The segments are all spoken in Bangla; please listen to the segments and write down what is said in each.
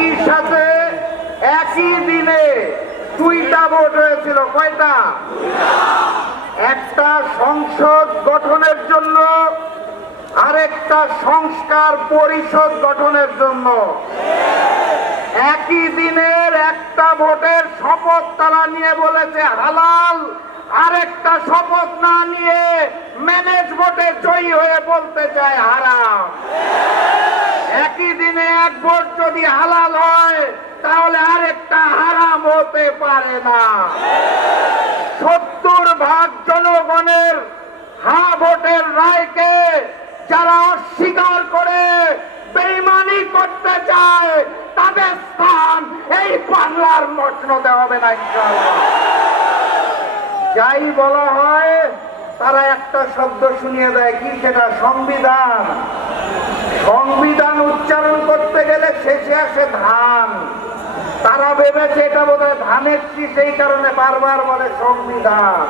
একই সাথে একই দিনে দুইটা ভোট হয়েছিল। কয়টা? একটা সংসদ গঠনের জন্য, আরেকটা সংস্কার পরিষদ গঠনের জন্য। একই দিনের একটা ভোটের শপথ তারা নিয়ে বলেছে হালাল, আরেকটা শপথ না নিয়ে ম্যানেজ ভোটে জয়ী হয়ে বলতে চায় হারাম। একই দিনে এক ভোট যদি হালাল হয় তাহলে আরেকটা হারাম হতে পারে না। 70% জনগণের হ্যাঁ ভোটের রায়কে যারা অস্বীকার করে বেঈমানি করতে চায় তাদের স্থান এই বাংলার মসনদে হবে না ইনশাআল্লাহ। যাই বলা হয় তারা একটা শব্দ শুনিয়ে দেয়, কি সেটা? সংবিধান। সংবিধান উচ্চারণ করতে গেলে শেষে আসে ধান। তারা ভেবেছে এটা বোধহয় ধানের শীষ, সেই কারণে বারবার বলে সংবিধান।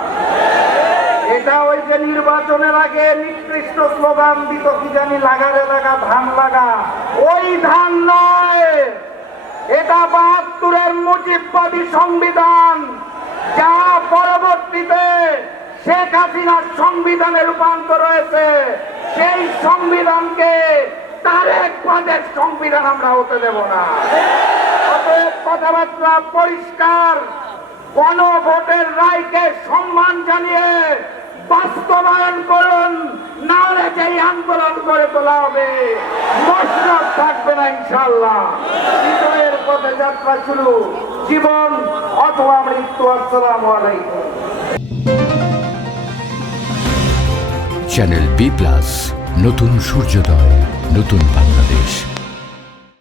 এটা ওই যে নির্বাচনের আগে নিকৃষ্ট স্লোগান দিত, কি জানি, লাগারে লাগা ধান লাগা, ওই ধান নয়। এটা ৭২-এর মুজিববাদী সংবিধান, যা পরবর্তীতে শেখ হাসিনার সংবিধানে রূপান্তর হয়েছে। সেই সংবিধানকে তারেক বাদের সংবিধান আমরা হতে দেব না। অতএব কথাবার্তা পরিষ্কার, গণভোটের রায়কে সম্মান জানিয়ে বাস্তবায়ন করুন, না হলে যেই আন্দোলন করে তোলা হবে মসনদ থাকবে না ইনশাআল্লাহ। বিজয়ের পথে যাত্রা শুরু, জীবন অথবা মৃত্যু। আসসালামু আলাইকুম। চ্যানেল বি+, নতুন সূর্যোদয়, নতুন বাংলাদেশ।